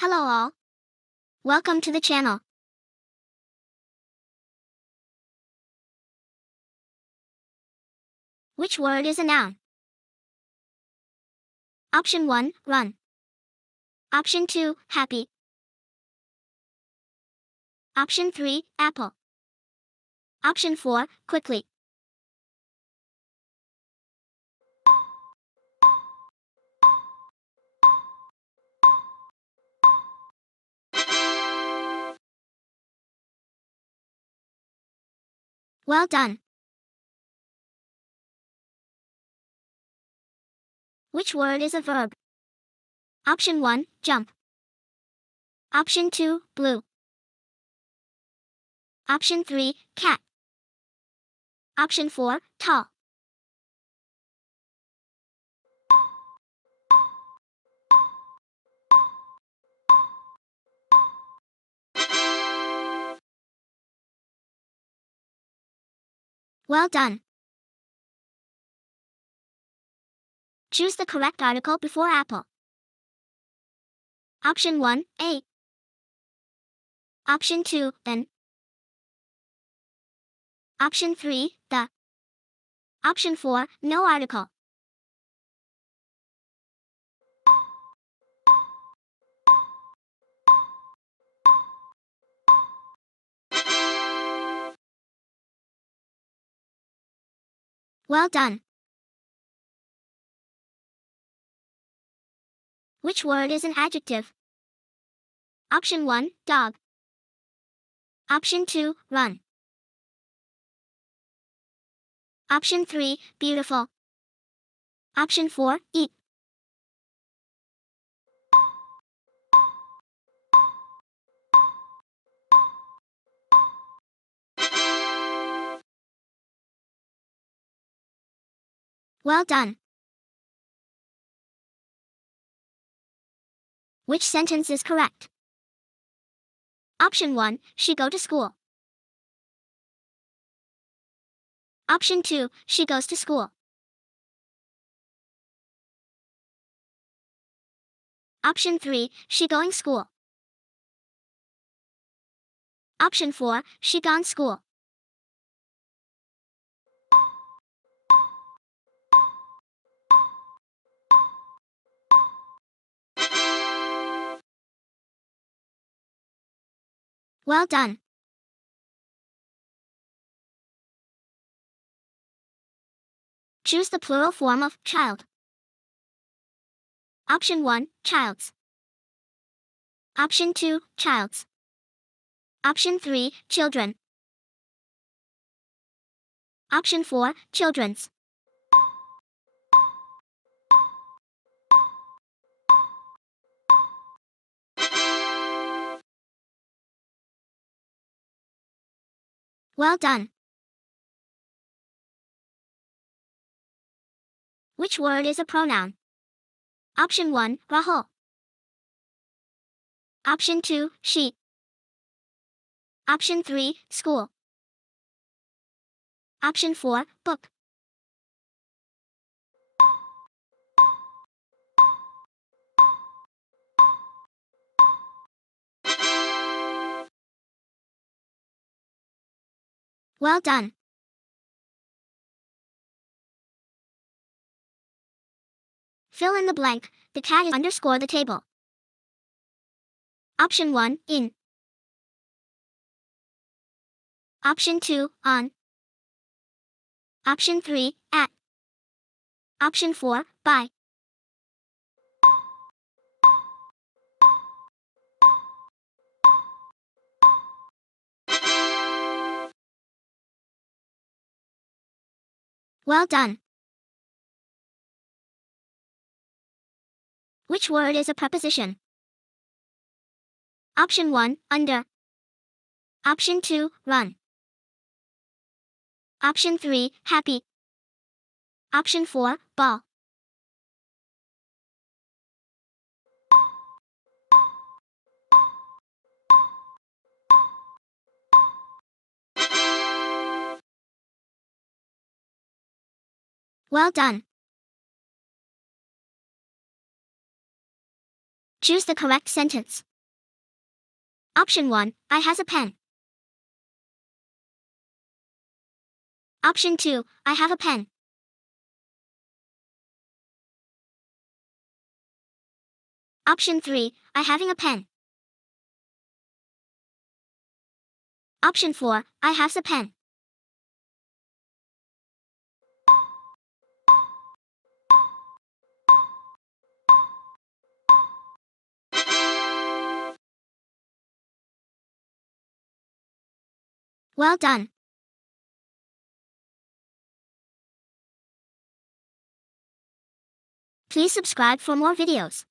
Hello all. Welcome to the channel. Which word is a noun? Option 1, run. Option 2, happy. Option 3, apple. Option 4, quickly. Well done. Which word is a verb? Option 1, jump. Option 2, blue. Option 3, cat. Option 4, tall. Well done. Choose the correct article before apple. Option 1, a. Option 2, an. Option 3, the. Option 4, no article. Well done. Which word is an adjective? Option 1, dog. Option 2, run. Option 3, beautiful. Option 4, eat. Well done. Which sentence is correct? Option 1, she go to school. Option 2, she goes to school. Option 3, she going school. Option 4, she gone school. Well done. Choose the plural form of child. Option 1, childs. Option 2, childs. Option 3, children. Option 4, children's. Well done. Which word is a pronoun? Option 1, Rahul. Option 2, she. Option 3, school. Option 4, book. Well done. Fill in the blank. The cat is underscore the table. Option 1, in. Option 2, on. Option 3, at. Option 4, by. Well done. Which word is a preposition? Option 1, under. Option 2, run. Option 3, happy. Option 4, ball. Well done. Choose the correct sentence. Option 1, I has a pen. Option 2, I have a pen. Option 3, I having a pen. Option 4, I has a pen. Well done. Please subscribe for more videos.